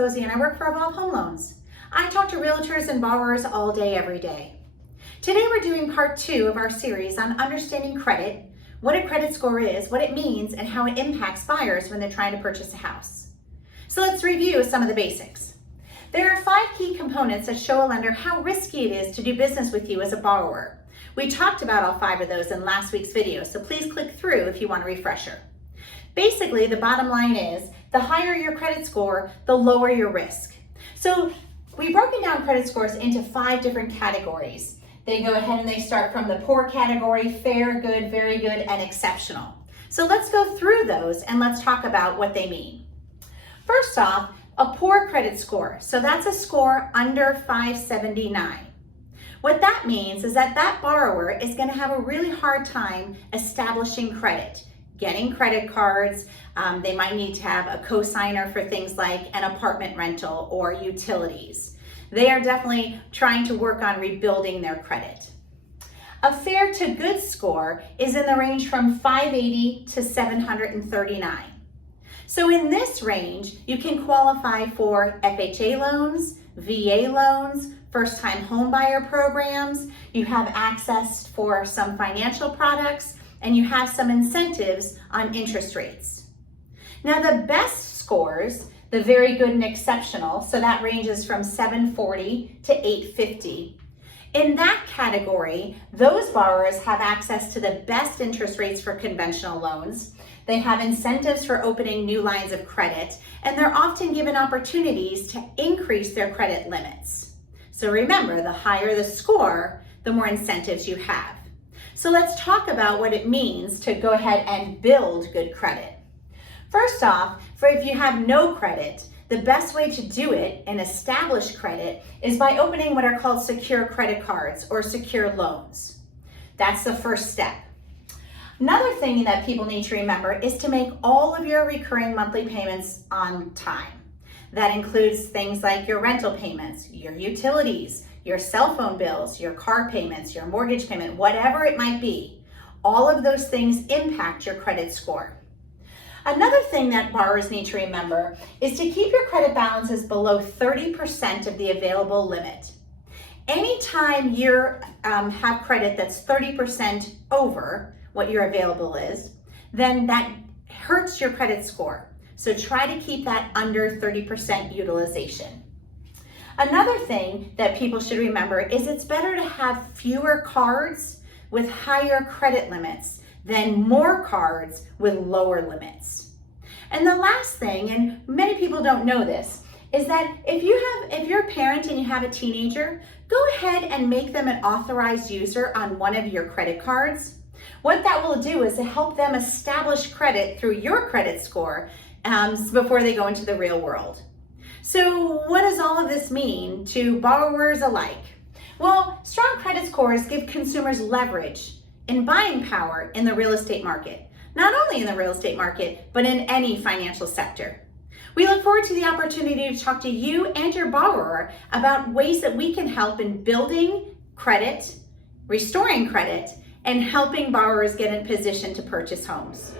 Posey and I work for Evolve Home Loans. I talk to realtors and borrowers all day, every day. Today we're doing part 2 of our series on understanding credit, what a credit score is, what it means, and how it impacts buyers when they're trying to purchase a house. So let's review some of the basics. There are 5 key components that show a lender how risky it is to do business with you as a borrower. We talked about all 5 of those in last week's video, so please click through if you want a refresher. Basically, the bottom line is, the higher your credit score, the lower your risk. So we've broken down credit scores into 5 different categories. They go ahead and they start from the poor category, fair, good, very good, and exceptional. So let's go through those and let's talk about what they mean. First off, a poor credit score. So that's a score under 579. What that means is that that borrower is going to have a really hard time establishing credit, getting credit cards. They might need to have a cosigner for things like an apartment rental or utilities. They are definitely trying to work on rebuilding their credit. A fair to good score is in the range from 580 to 739. So in this range, you can qualify for FHA loans, VA loans, first-time homebuyer programs, you have access for some financial products, and you have some incentives on interest rates. Now the best scores, the very good and exceptional, so that ranges from 740 to 850. In that category, those borrowers have access to the best interest rates for conventional loans. They have incentives for opening new lines of credit, and they're often given opportunities to increase their credit limits. So remember, the higher the score, the more incentives you have. So let's talk about what it means to go ahead and build good credit. First off, for if you have no credit, the best way to do it and establish credit is by opening what are called secure credit cards or secure loans. That's the first step. Another thing that people need to remember is to make all of your recurring monthly payments on time. That includes things like your rental payments, your utilities, your cell phone bills, your car payments, your mortgage payment, whatever it might be. All of those things impact your credit score. Another thing that borrowers need to remember is to keep your credit balances below 30% of the available limit. Anytime you have credit that's 30% over what your available is, then that hurts your credit score. So try to keep that under 30% utilization. Another thing that people should remember is it's better to have fewer cards with higher credit limits than more cards with lower limits. And the last thing, and many people don't know this, is that if you're a parent and you have a teenager, go ahead and make them an authorized user on one of your credit cards. What that will do is to help them establish credit through your credit score before they go into the real world. So what does all of this mean to borrowers alike? Well, strong credit scores give consumers leverage and buying power in the real estate market. Not only in the real estate market, but in any financial sector. We look forward to the opportunity to talk to you and your borrower about ways that we can help in building credit, restoring credit, and helping borrowers get in position to purchase homes.